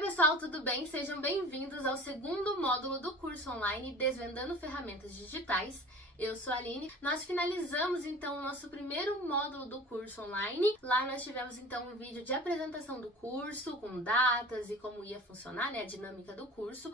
pessoal, tudo bem? Sejam bem-vindos ao segundo módulo do curso online Desvendando Ferramentas Digitais. Eu sou a Aline. Nós finalizamos então o nosso primeiro módulo do curso online. Lá nós tivemos então um vídeo de apresentação do curso, com datas e como ia funcionar, né, a dinâmica do curso.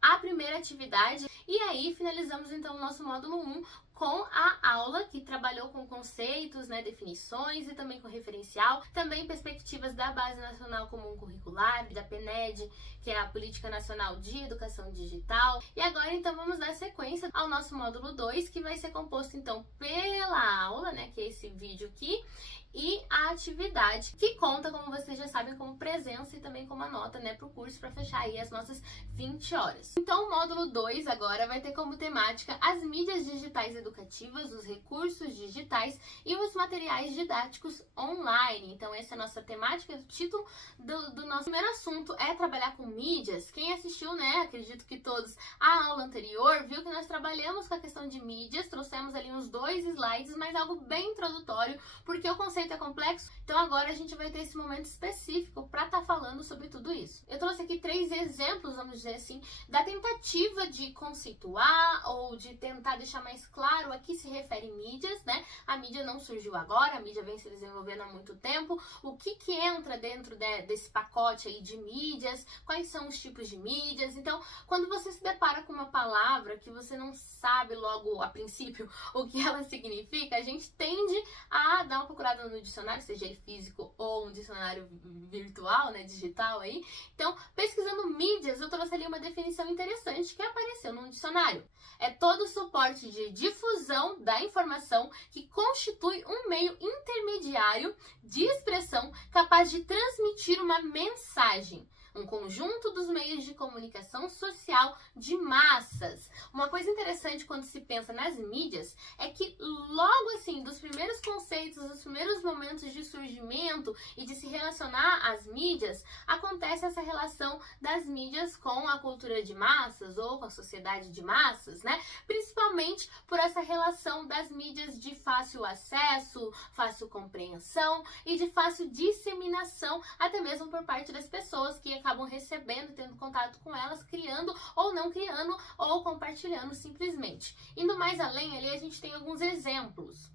A primeira atividade, e aí finalizamos então o nosso módulo 1 com a aula que trabalhou com conceitos, né, definições e também com referencial, também perspectivas da Base Nacional Comum Curricular, da PNED, que é a Política Nacional de Educação Digital. E agora então vamos dar sequência ao nosso módulo 2, que vai ser composto então pela aula, né, que é esse vídeo aqui, e a atividade, que conta, como vocês já sabem, como presença e também como a nota, né, para o curso, para fechar aí as nossas 20 horas. Então o módulo 2 agora vai ter como temática as mídias digitais educativas, os recursos digitais e os materiais didáticos online. Então essa é a nossa temática, o título do nosso primeiro assunto é trabalhar com mídias. Quem assistiu, né, acredito que todos, a aula anterior, viu que nós trabalhamos com a questão de mídias, trouxemos ali uns 2 slides, mas algo bem introdutório, porque o conceito é complexo, então agora a gente vai ter esse momento específico para estar falando sobre tudo isso. Eu trouxe aqui 3 exemplos, vamos dizer assim, da tentativa de conceituar ou de tentar deixar mais claro a que se refere mídias, né? A mídia não surgiu agora, a mídia vem se desenvolvendo há muito tempo. O que entra dentro desse pacote aí de mídias, quais são os tipos de mídias. Então, quando você se depara com uma palavra que você não sabe logo a princípio o que ela significa, a gente tende a dar uma procurada no dicionário, seja ele físico ou um dicionário virtual, né, digital aí. Então, pesquisando mídias, eu trouxe ali uma definição interessante que apareceu no dicionário. É todo o suporte de difusão da informação que constitui um meio intermediário de expressão capaz de transmitir uma mensagem. Um conjunto dos meios de comunicação social de massas. Uma coisa interessante quando se pensa nas mídias é que logo assim, dos primeiros conceitos, dos primeiros momentos de surgimento e de se relacionar às mídias, acontece essa relação das mídias com a cultura de massas ou com a sociedade de massas, né? Principalmente por essa relação das mídias de fácil acesso, fácil compreensão e de fácil disseminação, até mesmo por parte das pessoas que acabam recebendo, tendo contato com elas, criando ou não criando ou compartilhando simplesmente. Indo mais além, ali a gente tem alguns exemplos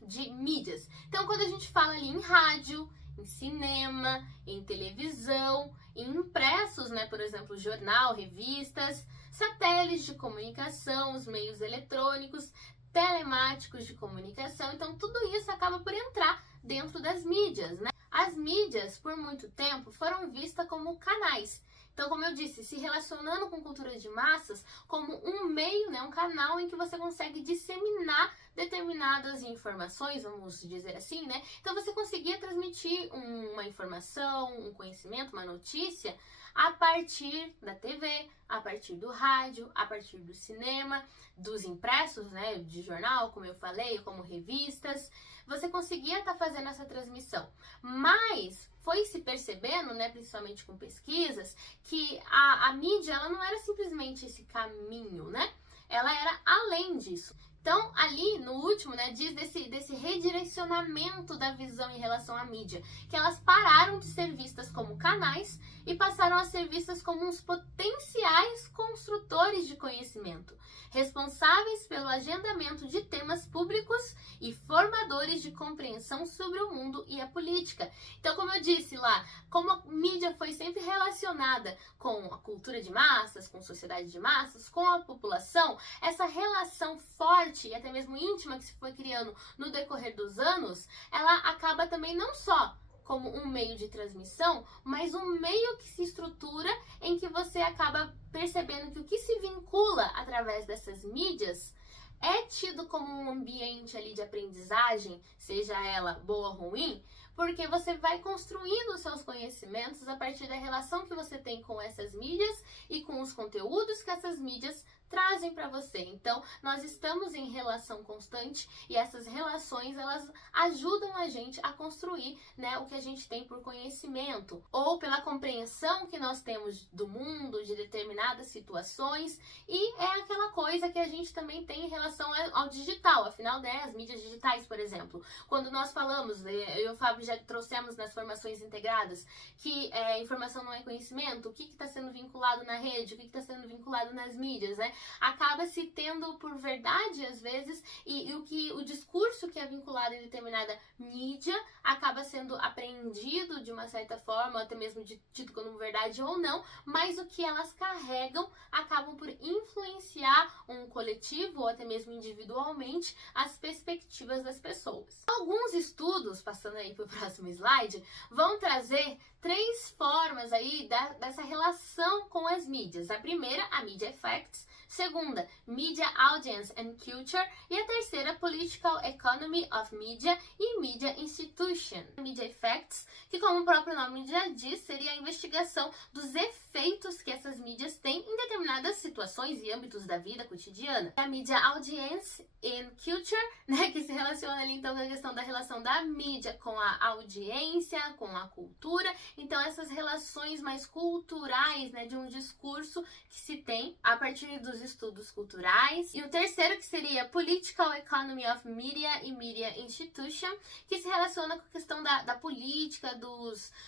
de mídias. Então, quando a gente fala ali em rádio, em cinema, em televisão, em impressos, né, por exemplo, jornal, revistas, satélites de comunicação, os meios eletrônicos, telemáticos de comunicação, então tudo isso acaba por entrar dentro das mídias, né? As mídias, por muito tempo, foram vistas como canais. Então, como eu disse, se relacionando com cultura de massas como um meio, né, um canal em que você consegue disseminar determinadas informações, vamos dizer assim, né? Então, você conseguia transmitir uma informação, um conhecimento, uma notícia a partir da TV, a partir do rádio, a partir do cinema, dos impressos, né, de jornal, como eu falei, como revistas. Você conseguia estar fazendo essa transmissão, mas foi se percebendo, né, principalmente com pesquisas, que a mídia ela não era simplesmente esse caminho, né? Ela era além disso. Então, ali no último, né, diz desse redirecionamento da visão em relação à mídia, que elas pararam de ser vistas como canais e passaram a ser vistas como uns potenciais construtores de conhecimento, responsáveis pelo agendamento de temas públicos e formadores de compreensão sobre o mundo e a política. Então, como eu disse lá, como a mídia foi sempre relacionada com a cultura de massas, com a sociedade de massas, com a população, essa relação forte e até mesmo íntima que se foi criando no decorrer dos anos, ela acaba também não só como um meio de transmissão, mas um meio que se estrutura em que você acaba percebendo que o que se vincula através dessas mídias é tido como um ambiente ali de aprendizagem, seja ela boa ou ruim, porque você vai construindo os seus conhecimentos a partir da relação que você tem com essas mídias e com os conteúdos que essas mídias trazem para você. Então, nós estamos em relação constante e essas relações, elas ajudam a gente a construir, né, o que a gente tem por conhecimento ou pela compreensão que nós temos do mundo, de determinadas situações, e é aquela coisa que a gente também tem em relação ao digital. Afinal, né, as mídias digitais, por exemplo, quando nós falamos, eu e o Fábio já trouxemos nas formações integradas que informação não é conhecimento, o que está sendo vinculado na rede, o que está sendo vinculado nas mídias, né? Acaba se tendo por verdade às vezes, e o discurso que é vinculado em determinada mídia acaba sendo apreendido de uma certa forma, até mesmo tido como verdade ou não, mas o que elas carregam acabam por influenciar um coletivo ou até mesmo individualmente as perspectivas das pessoas. Alguns estudos, passando aí para o próximo slide, vão trazer 3 formas aí dessa relação com as mídias. A primeira, a Media Effects. Segunda, Media Audience and Culture. E a terceira, Political Economy of Media e Media Institution. Media Effects, que como o próprio nome já diz, seria a investigação dos efeitos que essas mídias têm em determinadas situações e âmbitos da vida cotidiana. A Media Audience and Culture, né, que se relaciona ali então com a questão da relação da mídia com a audiência, com a cultura. Então essas relações mais culturais, né, de um discurso que se tem a partir dos estudos culturais. E o terceiro, que seria Political Economy of Media e Media Institution, que se relaciona com a questão da política,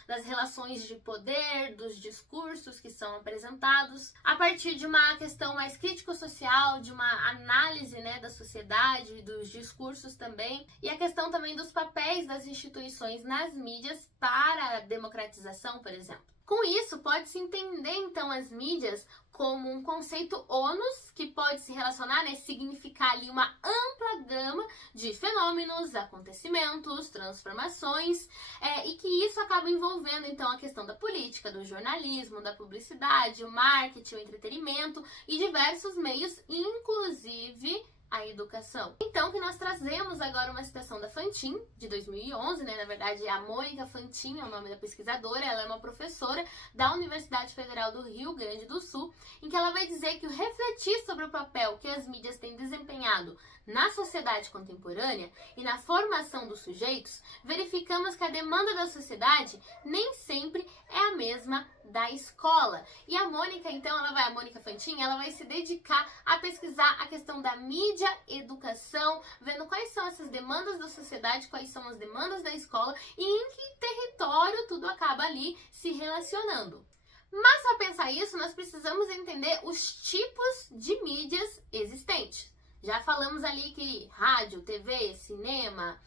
das relações de poder, dos discursos que são apresentados, a partir de uma questão mais crítico-social, de uma análise, né, da sociedade, dos discursos também, e a questão também dos papéis das instituições nas mídias para a democratização, por exemplo. Com isso, pode-se entender, então, as mídias como um conceito onus, que pode se relacionar, né, significar ali uma ampla gama de fenômenos, acontecimentos, transformações, e que isso acaba envolvendo, então, a questão da política, do jornalismo, da publicidade, o marketing, o entretenimento e diversos meios, inclusive a educação. Então, que nós trazemos agora uma citação da Fantin, de 2011, né? Na verdade, a Mônica Fantin é o nome da pesquisadora, ela é uma professora da Universidade Federal do Rio Grande do Sul, em que ela vai dizer que o refletir sobre o papel que as mídias têm desempenhado na sociedade contemporânea e na formação dos sujeitos, verificamos que a demanda da sociedade nem sempre é a mesma da escola. E a Mônica, então, a Mônica Fantin, ela vai se dedicar a pesquisar a questão da mídia, educação, vendo quais são essas demandas da sociedade, quais são as demandas da escola e em que território tudo acaba ali se relacionando. Mas para pensar isso, nós precisamos entender os tipos de mídias existentes. Já falamos ali que rádio, TV, cinema,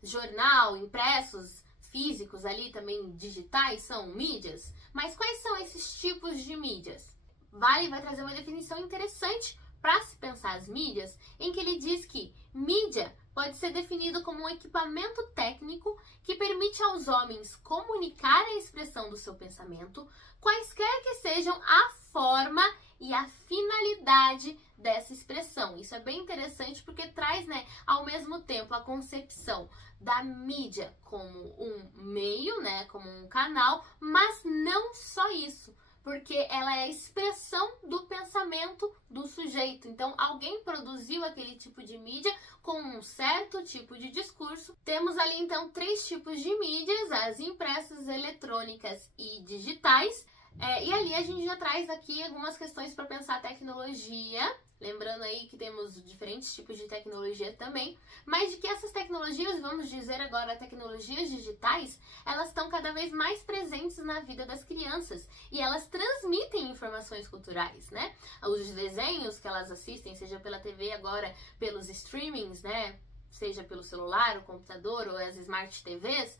jornal, impressos, físicos ali também digitais são mídias. Mas quais são esses tipos de mídias? Vai trazer uma definição interessante para se pensar as mídias, em que ele diz que mídia pode ser definido como um equipamento técnico que permite aos homens comunicar a expressão do seu pensamento, quaisquer que sejam a forma e a finalidade dessa expressão. Isso é bem interessante porque traz, né, ao mesmo tempo a concepção da mídia como um meio, né, como um canal, mas não só isso, porque ela é a expressão do pensamento do sujeito. Então, alguém produziu aquele tipo de mídia com um certo tipo de discurso. Temos ali, então, 3 tipos de mídias, as impressas, eletrônicas e digitais. E ali a gente já traz aqui algumas questões para pensar a tecnologia, lembrando aí que temos diferentes tipos de tecnologia também, mas de que essas tecnologias, vamos dizer agora tecnologias digitais, elas estão cada vez mais presentes na vida das crianças e elas transmitem informações culturais, né? Os desenhos que elas assistem, seja pela TV agora, pelos streamings, né? Seja pelo celular, o computador ou as Smart TVs,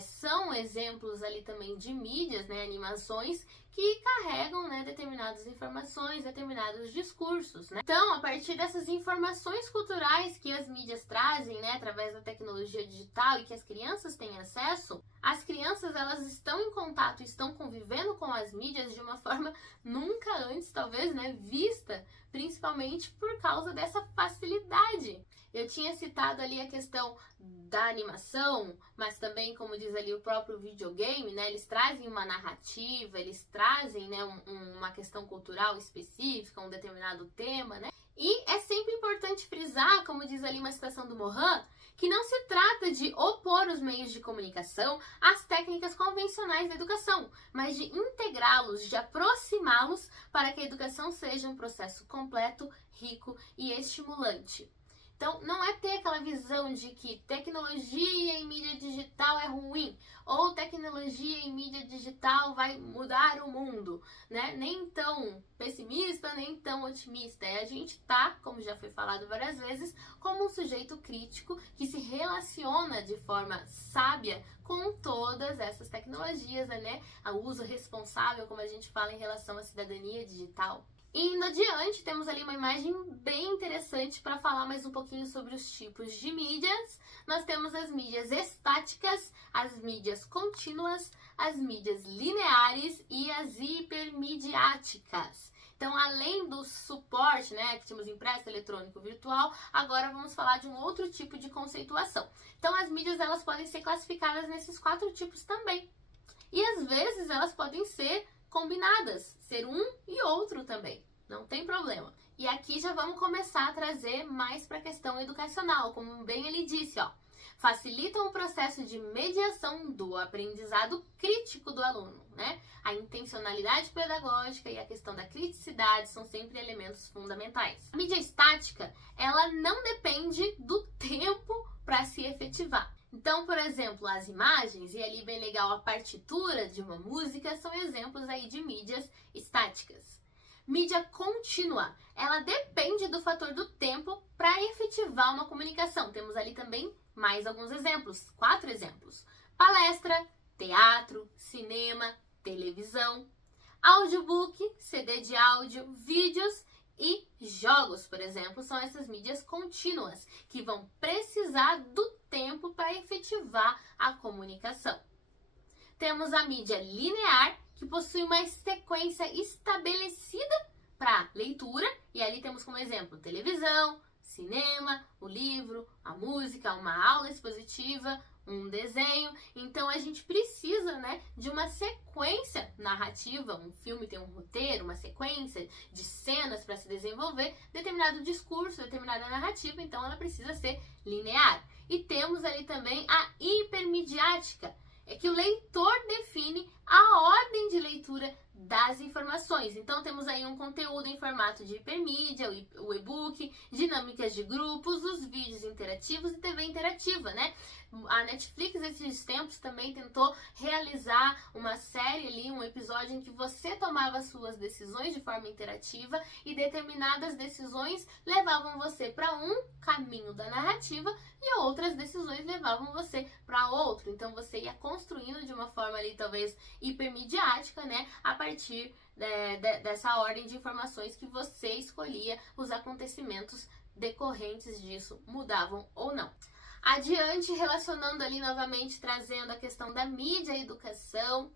são exemplos ali também de mídias, né, animações que carregam, né, determinadas informações, determinados discursos, né? Então, a partir dessas informações culturais que as mídias trazem, né, através da tecnologia digital e que as crianças têm acesso, as crianças, elas estão em contato, estão convivendo com as mídias de uma forma nunca antes, talvez, né, vista principalmente por causa dessa facilidade. Eu tinha citado ali a questão da animação, mas também, como diz ali o próprio videogame, né, eles trazem uma narrativa, eles trazem, né, uma questão cultural específica, um determinado tema, né? E é sempre importante frisar, como diz ali uma citação do Mohan, que não se trata de opor os meios de comunicação às técnicas convencionais da educação, mas de integrá-los, de aproximá-los para que a educação seja um processo completo, rico e estimulante. Então, não é ter aquela visão de que tecnologia em mídia digital é ruim, ou tecnologia em mídia digital vai mudar o mundo, né? Nem tão pessimista, nem tão otimista. A gente tá, como já foi falado várias vezes, como um sujeito crítico que se relaciona de forma sábia com todas essas tecnologias, né? O uso responsável, como a gente fala em relação à cidadania digital. E indo adiante, temos ali uma imagem bem interessante para falar mais um pouquinho sobre os tipos de mídias. Nós temos as mídias estáticas, as mídias contínuas, as mídias lineares e as hipermediáticas. Então, além do suporte, né, que tínhamos impresso, eletrônico, virtual, agora vamos falar de um outro tipo de conceituação. Então, as mídias elas podem ser classificadas nesses 4 tipos também. E às vezes elas podem ser combinadas, ser um e outro também, não tem problema. E aqui já vamos começar a trazer mais para a questão educacional, como bem ele disse, ó. Facilitam o processo de mediação do aprendizado crítico do aluno, né? A intencionalidade pedagógica e a questão da criticidade são sempre elementos fundamentais. A mídia estática, ela não depende do tempo para se efetivar. Então, por exemplo, as imagens, e ali bem legal a partitura de uma música, são exemplos aí de mídias estáticas. Mídia contínua, ela depende do fator do tempo para efetivar uma comunicação. Temos ali também mais alguns exemplos, 4 exemplos. Palestra, teatro, cinema, televisão, audiobook, CD de áudio, vídeos e jogos, por exemplo, são essas mídias contínuas que vão precisar do tempo para efetivar a comunicação. Temos a mídia linear, que possui uma sequência estabelecida para leitura, e ali temos como exemplo televisão, cinema, o livro, a música, uma aula expositiva, um desenho. Então a gente precisa, né, de uma sequência narrativa. Um filme tem um roteiro, uma sequência de cenas para se desenvolver determinado discurso, determinada narrativa, então ela precisa ser linear. E temos ali também a hipermediática, é que o leitor define a ordem de leitura das informações. Então temos aí um conteúdo em formato de hipermídia, o e-book, dinâmicas de grupos, os vídeos interativos e TV interativa, né? A Netflix, esses tempos, também tentou realizar uma série ali, um episódio em que você tomava suas decisões de forma interativa e determinadas decisões levavam você para um caminho da narrativa e outras decisões levavam você para outro. Então você ia construindo de uma forma ali, talvez hipermediática, né? A partir dessa ordem de informações que você escolhia, os acontecimentos decorrentes disso mudavam ou não. Adiante, relacionando ali novamente, trazendo a questão da mídia e educação,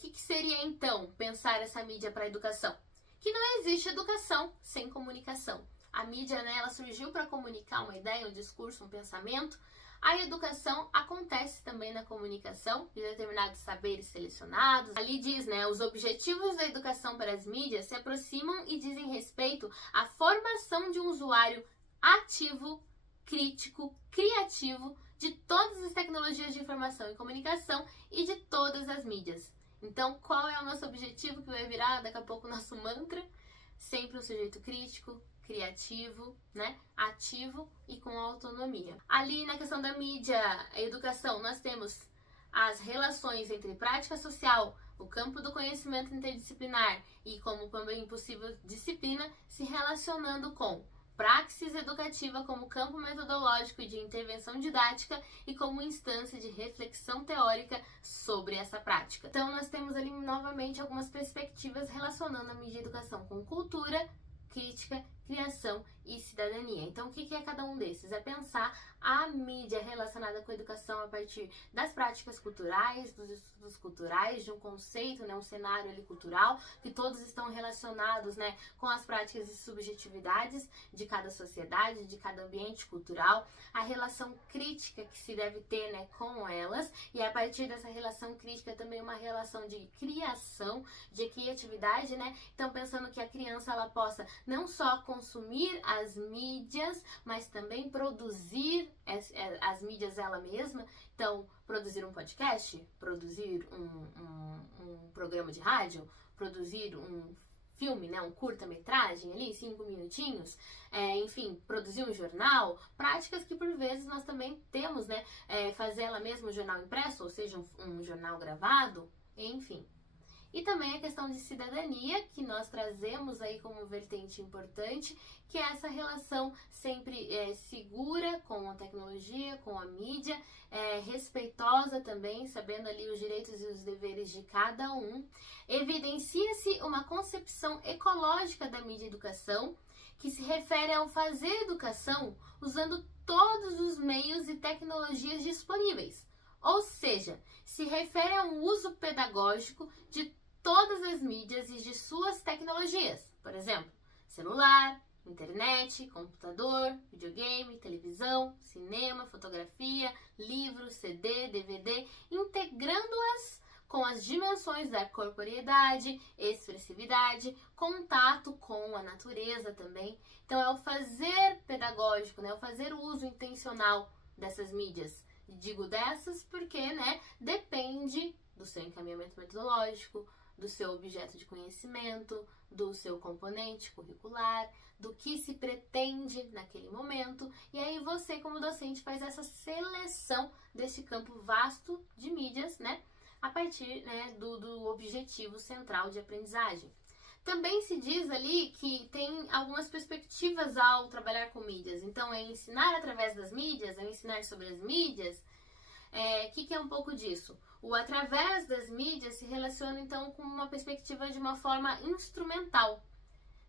que seria então pensar essa mídia para a educação? Que não existe educação sem comunicação. A mídia, né, ela surgiu para comunicar uma ideia, um discurso, um pensamento. A educação acontece também na comunicação de determinados saberes selecionados. Ali diz, né, os objetivos da educação para as mídias se aproximam e dizem respeito à formação de um usuário ativo, crítico, criativo de todas as tecnologias de informação e comunicação e de todas as mídias. Então, qual é o nosso objetivo que vai virar daqui a pouco o nosso mantra? Sempre um sujeito crítico, criativo, né, ativo e com autonomia. Ali na questão da mídia, a educação, nós temos as relações entre prática social, o campo do conhecimento interdisciplinar e como também possível disciplina, se relacionando com praxis educativa como campo metodológico de intervenção didática e como instância de reflexão teórica sobre essa prática. Então nós temos ali novamente algumas perspectivas relacionando a mídia e educação com cultura, crítica criação e cidadania. Então, o que é cada um desses? É pensar a mídia relacionada com a educação a partir das práticas culturais, dos estudos culturais, de um conceito, né, um cenário ali cultural, que todos estão relacionados, né, com as práticas e subjetividades de cada sociedade, de cada ambiente cultural, a relação crítica que se deve ter, né, com elas, e a partir dessa relação crítica também uma relação de criação, de criatividade, né? Então, pensando que a criança ela possa não só consumir as mídias, mas também produzir as mídias ela mesma. Então, produzir um podcast, produzir um programa de rádio, produzir um filme, né, um curta-metragem ali, 5 minutinhos, enfim, produzir um jornal, práticas que por vezes nós também temos, né, fazer ela mesma um jornal impresso, ou seja, um jornal gravado, enfim. E também a questão de cidadania, que nós trazemos aí como vertente importante, que é essa relação sempre segura com a tecnologia, com a mídia, respeitosa também, sabendo ali os direitos e os deveres de cada um. Evidencia-se uma concepção ecológica da mídia e educação, que se refere ao fazer educação usando todos os meios e tecnologias disponíveis. Ou seja, se refere a um uso pedagógico de todas as mídias e de suas tecnologias, por exemplo, celular, internet, computador, videogame, televisão, cinema, fotografia, livro, CD, DVD, integrando-as com as dimensões da corporeidade, expressividade, contato com a natureza também. Então é o fazer pedagógico, né? O fazer uso intencional dessas mídias. Digo dessas porque, né, depende do seu encaminhamento metodológico, do seu objeto de conhecimento, do seu componente curricular, do que se pretende naquele momento, e aí você, como docente, faz essa seleção desse campo vasto de mídias, né, a partir, né, do objetivo central de aprendizagem. Também se diz ali que tem algumas perspectivas ao trabalhar com mídias, então é ensinar através das mídias, é ensinar sobre as mídias. Que é um pouco disso? O através das mídias se relaciona então com uma perspectiva de uma forma instrumental,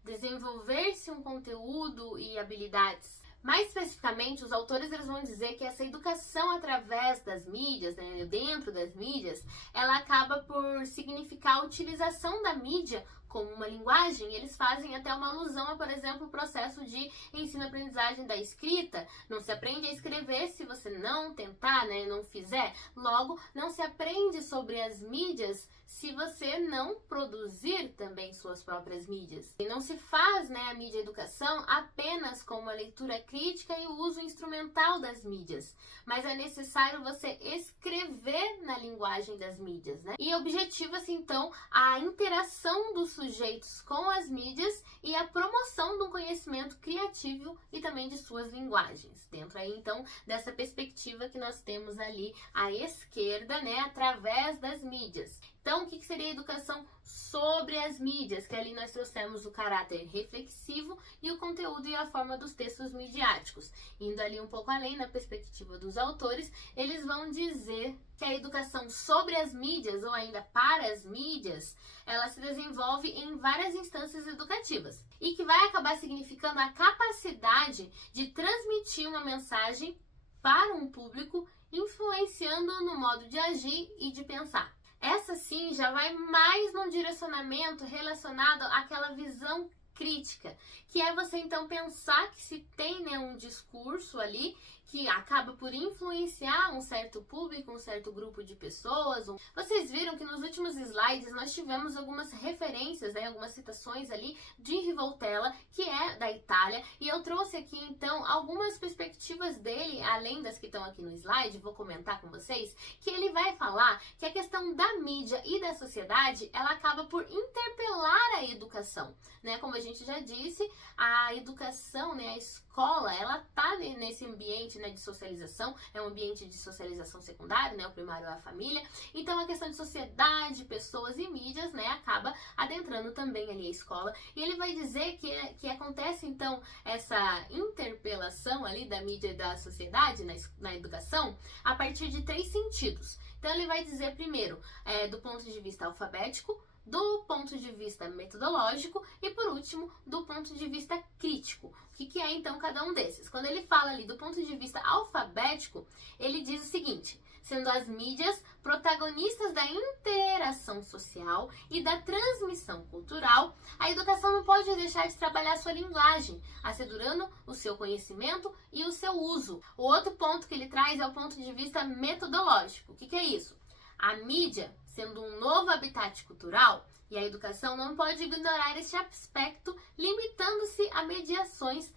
desenvolver-se um conteúdo e habilidades. Mais especificamente, os autores eles vão dizer que essa educação através das mídias, né, dentro das mídias, ela acaba por significar a utilização da mídia como uma linguagem. Eles fazem até uma alusão a, por exemplo, o processo de ensino-aprendizagem da escrita. Não se aprende a escrever se você não tentar, né, não fizer. Logo, não se aprende sobre as mídias se você não produzir também suas próprias mídias. E não se faz, né, a mídia educação apenas com uma leitura crítica e o uso instrumental das mídias, mas é necessário você escrever na linguagem das mídias, né? E objetiva-se então a interação dos sujeitos com as mídias e a promoção do conhecimento criativo e também de suas linguagens. Dentro aí então dessa perspectiva que nós temos ali à esquerda, né, através das mídias. Então, o que seria a educação sobre as mídias? Que ali nós trouxemos o caráter reflexivo e o conteúdo e a forma dos textos midiáticos. Indo ali um pouco além na perspectiva dos autores, eles vão dizer que a educação sobre as mídias, ou ainda para as mídias, ela se desenvolve em várias instâncias educativas e que vai acabar significando a capacidade de transmitir uma mensagem para um público, influenciando no modo de agir e de pensar. Essa sim já vai mais num direcionamento relacionado àquela visão crítica, que é você então pensar que se tem, né, um discurso ali que acaba por influenciar um certo público, um certo grupo de pessoas. Vocês viram que nos últimos slides nós tivemos algumas referências, né, algumas citações ali de Rivoltella, que é da Itália, e eu trouxe aqui então algumas perspectivas dele, além das que estão aqui no slide, vou comentar com vocês, que ele vai falar que a questão da mídia e da sociedade, ela acaba por interpelar a educação, né? Como a gente já disse, a educação, né, a escola, ela tá nesse ambiente, né, de socialização, é um ambiente de socialização secundário, né, o primário é a família, então a questão de sociedade, pessoas e mídias, né, acaba adentrando também ali a escola, e ele vai dizer que acontece então essa interpelação ali da mídia e da sociedade na educação a partir de 3 sentidos. Então ele vai dizer primeiro, do ponto de vista alfabético, do ponto de vista metodológico e, por último, do ponto de vista crítico. O que é, então, cada um desses? Quando ele fala ali do ponto de vista alfabético, ele diz o seguinte: sendo as mídias protagonistas da interação social e da transmissão cultural, a educação não pode deixar de trabalhar sua linguagem, assegurando o seu conhecimento e o seu uso. O outro ponto que ele traz é o ponto de vista metodológico. O que é isso? A mídia, sendo um novo habitat cultural, e a educação não pode ignorar este aspecto, limitando-se a mediações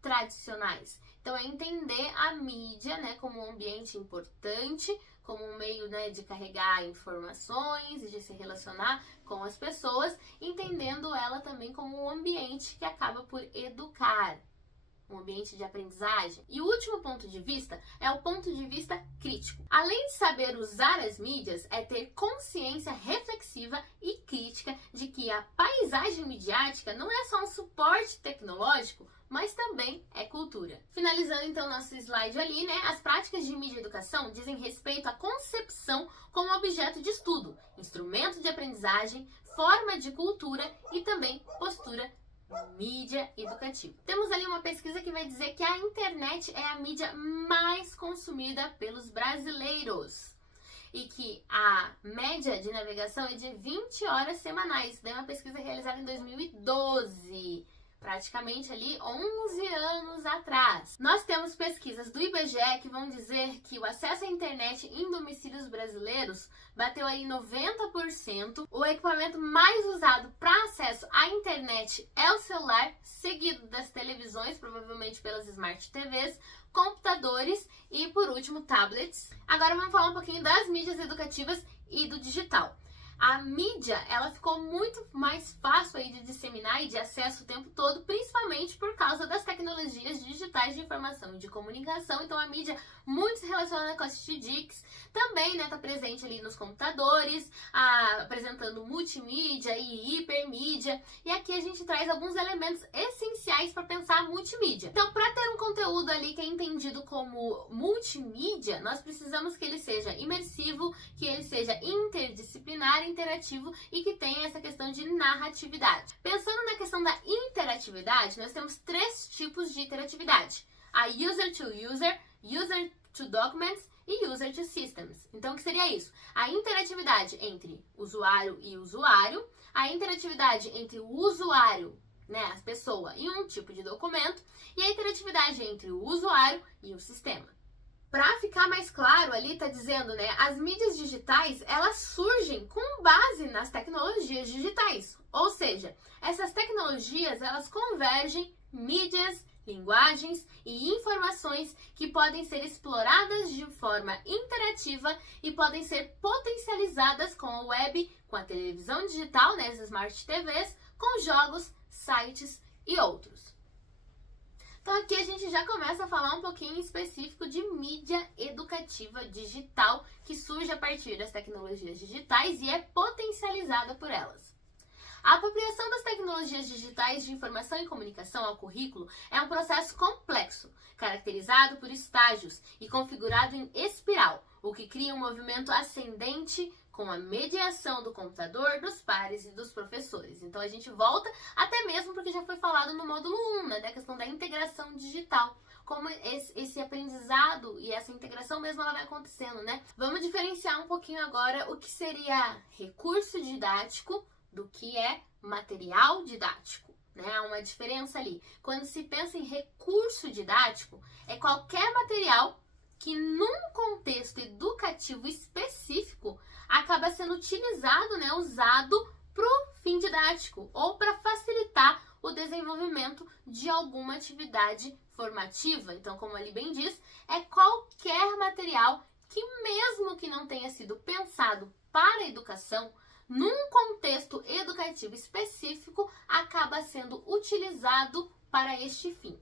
tradicionais. Então, é entender a mídia, né, como um ambiente importante, como um meio, né, de carregar informações e de se relacionar com as pessoas, entendendo ela também como um ambiente que acaba por educar, um ambiente de aprendizagem. E o último ponto de vista é o ponto de vista crítico. Além de saber usar as mídias, é ter consciência reflexiva e crítica de que a paisagem midiática não é só um suporte tecnológico, mas também é cultura. Finalizando então nosso slide ali, né? As práticas de mídia e educação dizem respeito à concepção como objeto de estudo, instrumento de aprendizagem, forma de cultura e também postura mídia educativa. Temos ali uma pesquisa que vai dizer que a internet é a mídia mais consumida pelos brasileiros e que a média de navegação é de 20 horas semanais. Daí uma pesquisa realizada em 2012. Praticamente ali 11 anos atrás. Nós temos pesquisas do IBGE que vão dizer que o acesso à internet em domicílios brasileiros bateu aí 90%. O equipamento mais usado para acesso à internet é o celular, seguido das televisões, provavelmente pelas Smart TVs, computadores e, por último, tablets. Agora vamos falar um pouquinho das mídias educativas e do digital. A mídia, ela ficou muito mais fácil aí de disseminar e de acesso o tempo todo, principalmente por causa das tecnologias digitais de informação e de comunicação. Então, a mídia muito se relaciona com as TDICs, também, né, tá presente ali nos computadores, apresentando multimídia e hipermídia. E aqui a gente traz alguns elementos essenciais para pensar a multimídia. Então, para ter um conteúdo ali que é entendido como multimídia, nós precisamos que ele seja imersivo, que ele seja interdisciplinar, interativo e que tenha essa questão de narratividade. Pensando na questão da interatividade, nós temos 3 tipos de interatividade: a user-to-user, user-to-documents e user-to-systems. Então, o que seria isso? A interatividade entre usuário e usuário, a interatividade entre o usuário, né, a pessoa, e um tipo de documento, e a interatividade entre o usuário e o sistema. Para ficar mais claro ali, tá dizendo, né, as mídias digitais, elas surgem com base nas tecnologias digitais. Ou seja, essas tecnologias, elas convergem mídias, linguagens e informações que podem ser exploradas de forma interativa e podem ser potencializadas com a web, com a televisão digital, né, as Smart TVs, com jogos, sites e outros. Então aqui a gente já começa a falar um pouquinho específico de mídia educativa digital, que surge a partir das tecnologias digitais e é potencializada por elas. A apropriação das tecnologias digitais de informação e comunicação ao currículo é um processo complexo, caracterizado por estágios e configurado em espiral, o que cria um movimento ascendente com a mediação do computador, dos pares e dos professores. Então a gente volta até mesmo porque já foi falado no módulo 1, né, da questão da integração digital. Como esse aprendizado e essa integração mesmo ela vai acontecendo, né? Vamos diferenciar um pouquinho agora o que seria recurso didático do que é material didático, né? Há uma diferença ali. Quando se pensa em recurso didático, é qualquer material que num contexto educativo específico acaba sendo utilizado, né, usado para o fim didático ou para facilitar o desenvolvimento de alguma atividade formativa. Então, como ali bem diz, é qualquer material que, mesmo que não tenha sido pensado para a educação, num contexto educativo específico, acaba sendo utilizado para este fim.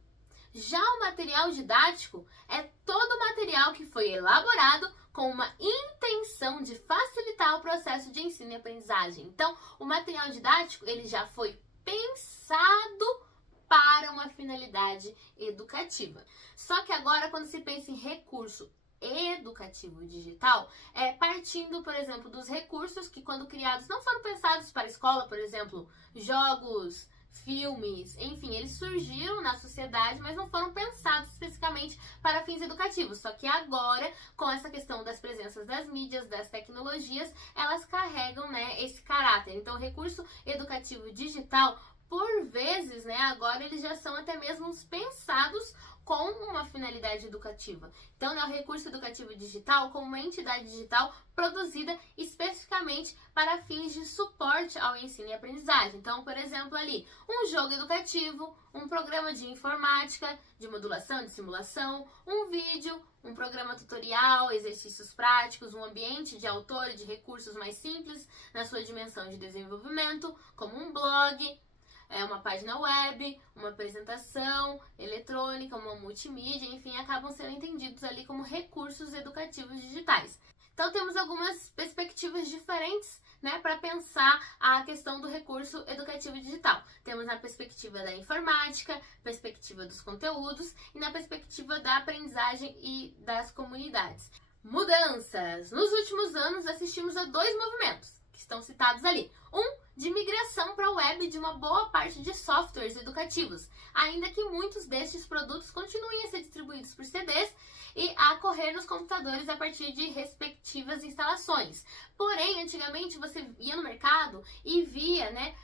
Já o material didático é todo material que foi elaborado com uma intenção de facilitar o processo de ensino e aprendizagem. Então, o material didático ele já foi pensado para uma finalidade educativa. Só que agora, quando se pensa em recurso educativo digital é partindo, por exemplo, dos recursos que, quando criados, não foram pensados para a escola, por exemplo, jogos, filmes, enfim, eles surgiram na sociedade, mas não foram pensados especificamente para fins educativos. Só que agora, com essa questão das presenças das mídias, das tecnologias, elas carregam, né, esse caráter. Então, o recurso educativo digital, por vezes, né, agora eles já são até mesmo pensados com uma finalidade educativa. Então, né, o recurso educativo digital como uma entidade digital produzida especificamente para fins de suporte ao ensino e aprendizagem. Então, por exemplo, ali, um jogo educativo, um programa de informática, de modulação, de simulação, um vídeo, um programa tutorial, exercícios práticos, um ambiente de autor e de recursos mais simples na sua dimensão de desenvolvimento, como um blog, uma página web, uma apresentação eletrônica, uma multimídia, enfim, acabam sendo entendidos ali como recursos educativos digitais. Então, temos algumas perspectivas diferentes, né, para pensar a questão do recurso educativo digital. Temos na perspectiva da informática, perspectiva dos conteúdos e na perspectiva da aprendizagem e das comunidades. Mudanças! Nos últimos anos, assistimos a 2 movimentos que estão citados ali. Um, de migração para a web de uma boa parte de softwares educativos, ainda que muitos destes produtos continuem a ser distribuídos por CDs e a correr nos computadores a partir de respectivas instalações. Porém, antigamente você ia no mercado e via, né,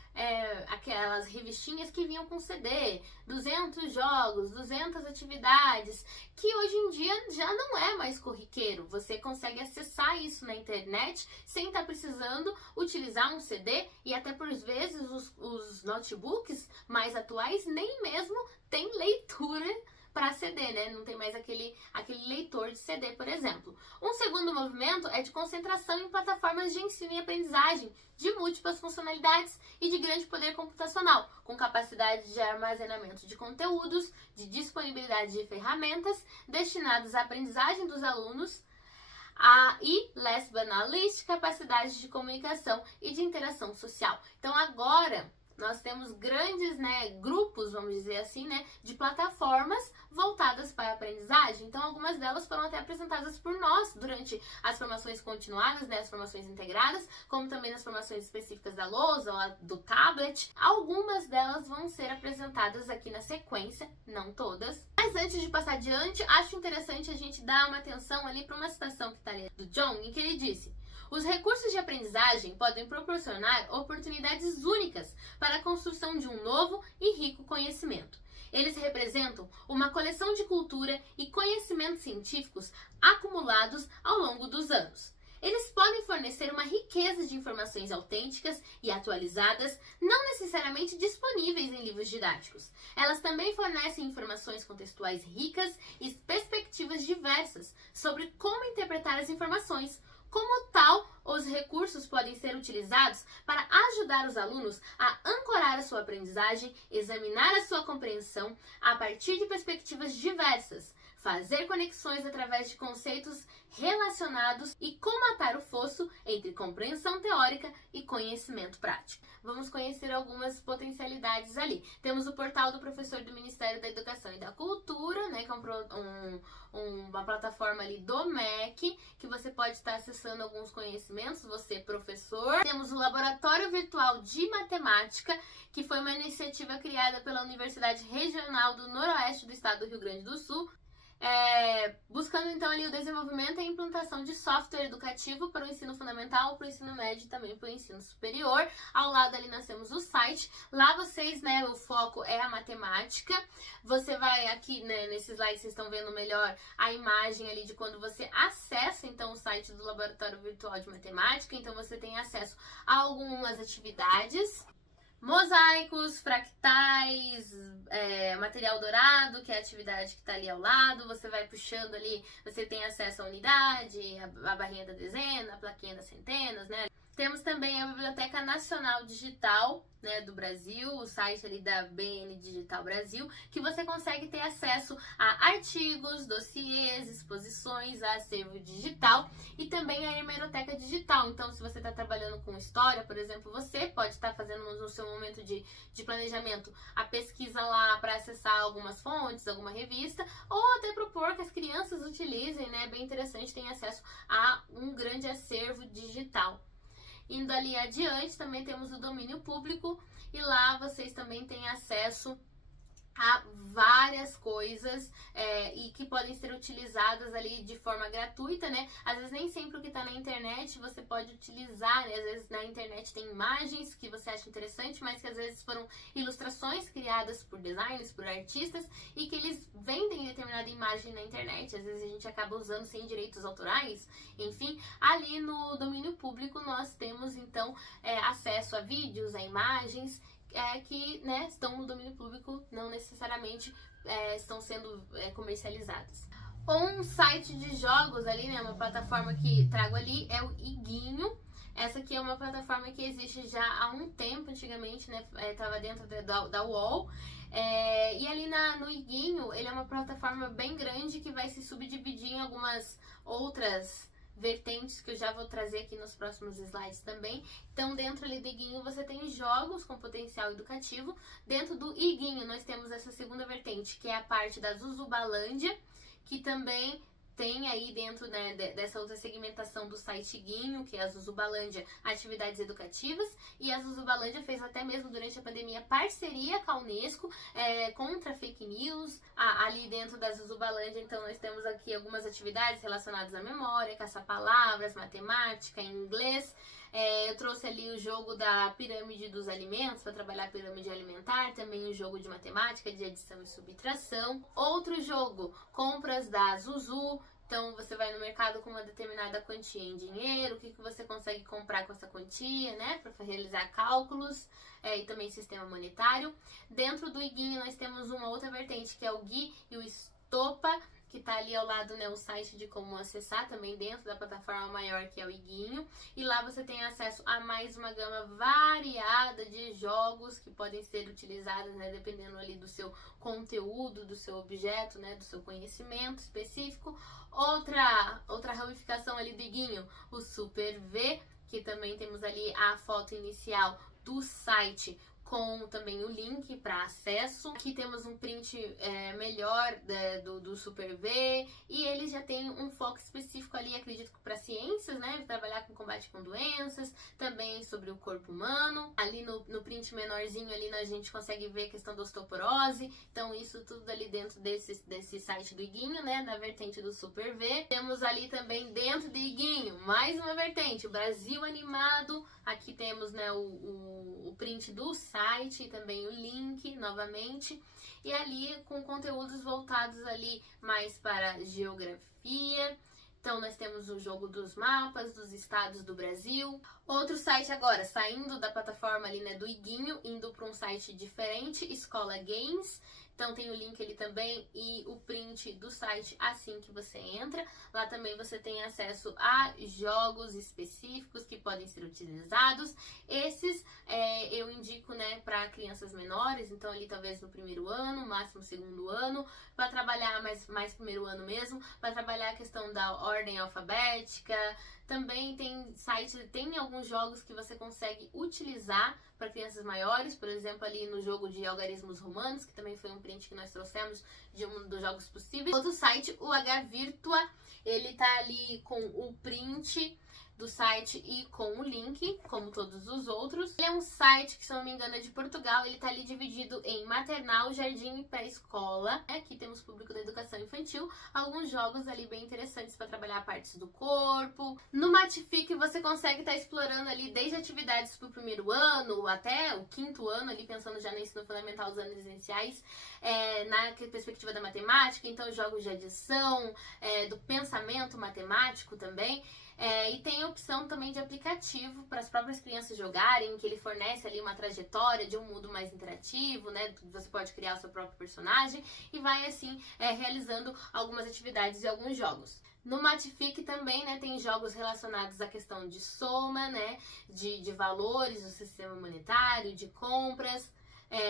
aquelas revistinhas que vinham com CD, 200 jogos, 200 atividades, que hoje em dia já não é mais corriqueiro. Você consegue acessar isso na internet sem estar precisando utilizar um CD, e até por vezes os notebooks mais atuais nem mesmo têm leitura para CD, né? Não tem mais aquele leitor de CD, por exemplo. Um segundo movimento é de concentração em plataformas de ensino e aprendizagem de múltiplas funcionalidades e de grande poder computacional, com capacidade de armazenamento de conteúdos, de disponibilidade de ferramentas destinadas à aprendizagem dos alunos, e, last but not least, capacidade de comunicação e de interação social. Então, agora nós temos grandes, né, grupos, vamos dizer assim, né, de plataformas voltadas para a aprendizagem. Então, algumas delas foram até apresentadas por nós durante as formações continuadas, né, as formações integradas, como também nas formações específicas da lousa ou do tablet. Algumas delas vão ser apresentadas aqui na sequência, não todas. Mas antes de passar adiante, acho interessante a gente dar uma atenção ali para uma citação que está ali do John, em que ele disse: os recursos de aprendizagem podem proporcionar oportunidades únicas para a construção de um novo e rico conhecimento. Eles representam uma coleção de cultura e conhecimentos científicos acumulados ao longo dos anos. Eles podem fornecer uma riqueza de informações autênticas e atualizadas, não necessariamente disponíveis em livros didáticos. Elas também fornecem informações contextuais ricas e perspectivas diversas sobre como interpretar as informações. Como tal, os recursos podem ser utilizados para ajudar os alunos a ancorar a sua aprendizagem, examinar a sua compreensão a partir de perspectivas diversas, fazer conexões através de conceitos relacionados e comatar o fosso entre compreensão teórica e conhecimento prático. Vamos conhecer algumas potencialidades ali. Temos o portal do professor do Ministério da Educação e da Cultura, né, que é uma plataforma ali do MEC, que você pode estar acessando alguns conhecimentos, você professor. Temos o Laboratório Virtual de Matemática, que foi uma iniciativa criada pela Universidade Regional do Noroeste do Estado do Rio Grande do Sul, buscando então ali o desenvolvimento e a implantação de software educativo para o ensino fundamental, para o ensino médio e também para o ensino superior. Ao lado ali nós temos o site. Lá vocês, né, o foco é a matemática. Você vai aqui, né, nesse slide vocês estão vendo melhor a imagem ali de quando você acessa então o site do Laboratório Virtual de Matemática. Então você tem acesso a algumas atividades: mosaicos, fractais, material dourado, que é a atividade que está ali ao lado. Você vai puxando ali, você tem acesso à unidade, a barrinha da dezena, a plaquinha das centenas, né? Temos também a Biblioteca Nacional Digital, né, do Brasil, o site ali da BN Digital Brasil, que você consegue ter acesso a artigos, dossiês, exposições, a acervo digital e também a hemeroteca digital. Então, se você está trabalhando com história, por exemplo, você pode estar fazendo no seu momento de planejamento a pesquisa lá para acessar algumas fontes, alguma revista, ou até propor que as crianças utilizem, né? É bem interessante, tem acesso a um grande acervo digital. Indo ali adiante, também temos o domínio público e lá vocês também têm acesso a várias coisas e que podem ser utilizadas ali de forma gratuita, né? Às vezes nem sempre o que está na internet você pode utilizar, né? Às vezes na internet tem imagens que você acha interessante, mas que às vezes foram ilustrações criadas por designers, por artistas e que eles vendem determinada imagem na internet. Às vezes a gente acaba usando sem direitos autorais. Enfim, ali no domínio público nós temos então acesso a vídeos, a imagens que, né, estão no domínio público, não necessariamente estão sendo comercializadas. Um site de jogos ali, né, uma plataforma que trago ali é o Iguinho. Essa aqui é uma plataforma que existe já há um tempo, antigamente, né, estava dentro da UOL. E ali no Iguinho, ele é uma plataforma bem grande que vai se subdividir em algumas outras vertentes que eu já vou trazer aqui nos próximos slides também. Então, dentro ali do Iguinho você tem jogos com potencial educativo. Dentro do Iguinho nós temos essa segunda vertente, que é a parte da Zuzubalândia, que também tem aí dentro, né, dessa outra segmentação do site Iguinho, que é a Zuzubalândia, atividades educativas, e a Zuzubalândia fez até mesmo durante a pandemia parceria com a Unesco contra fake news. Ali dentro da Zuzubalândia, então, nós temos aqui algumas atividades relacionadas à memória, caça-palavras, matemática, inglês. Eu trouxe ali o jogo da pirâmide dos alimentos, para trabalhar a pirâmide alimentar, também o jogo de matemática, de adição e subtração. Outro jogo, compras da Zuzu. Então, você vai no mercado com uma determinada quantia em dinheiro, o que você consegue comprar com essa quantia, né, para realizar cálculos, e também sistema monetário. Dentro do Iguinho, nós temos uma outra vertente, que é o Gui e o Estopa, que tá ali ao lado, né, o site de como acessar, também dentro da plataforma maior, que é o Iguinho. E lá você tem acesso a mais uma gama variada de jogos que podem ser utilizados, né, dependendo ali do seu conteúdo, do seu objeto, né, do seu conhecimento específico. Outra ramificação ali do Iguinho, o Super V, que também temos ali a foto inicial do site com também o link para acesso. Aqui temos um print melhor do Super V, e ele já tem um foco específico ali, acredito que para ciências, né, trabalhar com combate com doenças, também sobre o corpo humano. Ali no print menorzinho ali a gente consegue ver a questão da osteoporose, então isso tudo ali dentro desse site do Iguinho, né, na vertente do Super V. Temos ali também dentro do Iguinho mais uma vertente, o Brasil Animado. Aqui temos, né, o print do site e também o link novamente, e ali com conteúdos voltados ali mais para geografia. Então nós temos o jogo dos mapas dos estados do Brasil. Outro site agora, saindo da plataforma ali, né, do Iguinho, indo para um site diferente, Escola Games. Então tem o link ali também e o print do site assim que você entra. Lá também você tem acesso a jogos específicos que podem ser utilizados. Esses eu indico, né, para crianças menores, então ali talvez no primeiro ano, máximo segundo ano, para trabalhar mais primeiro ano mesmo, para trabalhar a questão da ordem alfabética. Também tem alguns jogos que você consegue utilizar para crianças maiores, por exemplo, ali no jogo de algarismos romanos, que também foi um print que nós trouxemos de um dos jogos possíveis. Outro site, o H-Virtua, ele tá ali com o print do site e com o link, como todos os outros. Ele é um site que, se eu não me engano, é de Portugal. Ele tá ali dividido em maternal, jardim e pré-escola. Aqui temos público da educação infantil, alguns jogos ali bem interessantes para trabalhar partes do corpo. No Matific você consegue estar explorando ali desde atividades para o primeiro ano até o quinto ano, ali pensando já no ensino fundamental, os anos iniciais, na perspectiva da matemática. Então jogos de adição, do pensamento matemático também. E tem a opção também de aplicativo para as próprias crianças jogarem, que ele fornece ali uma trajetória de um mundo mais interativo, né? Você pode criar o seu próprio personagem e vai assim realizando algumas atividades e alguns jogos. No Matific também, né, tem jogos relacionados à questão de soma, né, de valores do sistema monetário, de compras,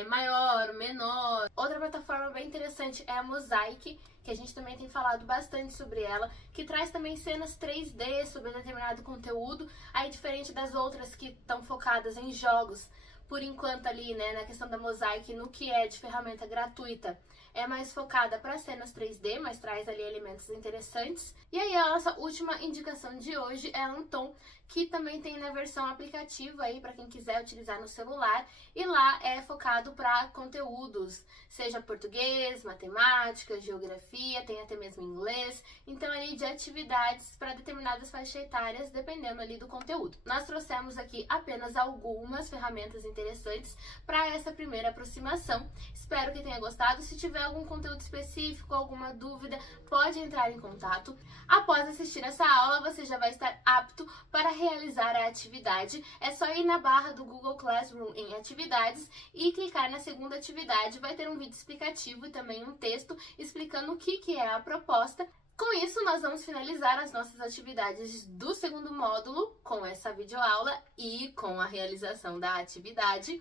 maior, menor. Outra plataforma bem interessante é a Mosaic, que a gente também tem falado bastante sobre ela, que traz também cenas 3D sobre determinado conteúdo, aí diferente das outras que estão focadas em jogos. Por enquanto ali, né, na questão da Mosaic, no que é de ferramenta gratuita, é mais focada para cenas 3D, mas traz ali elementos interessantes. E aí a nossa última indicação de hoje é a Anton, que também tem na versão aplicativa aí para quem quiser utilizar no celular, e lá é focado para conteúdos, seja português, matemática, geografia, tem até mesmo inglês, então ali de atividades para determinadas faixas etárias, dependendo ali do conteúdo. Nós trouxemos aqui apenas algumas ferramentas interessantes para essa primeira aproximação. Espero que tenha gostado. Se tiver algum conteúdo específico, alguma dúvida, pode entrar em contato. Após assistir essa aula, você já vai estar apto para realizar a atividade. É só ir na barra do Google Classroom em atividades e clicar na segunda atividade. Vai ter um vídeo explicativo e também um texto explicando o que é a proposta. Com isso, nós vamos finalizar as nossas atividades do segundo módulo com essa videoaula e com a realização da atividade.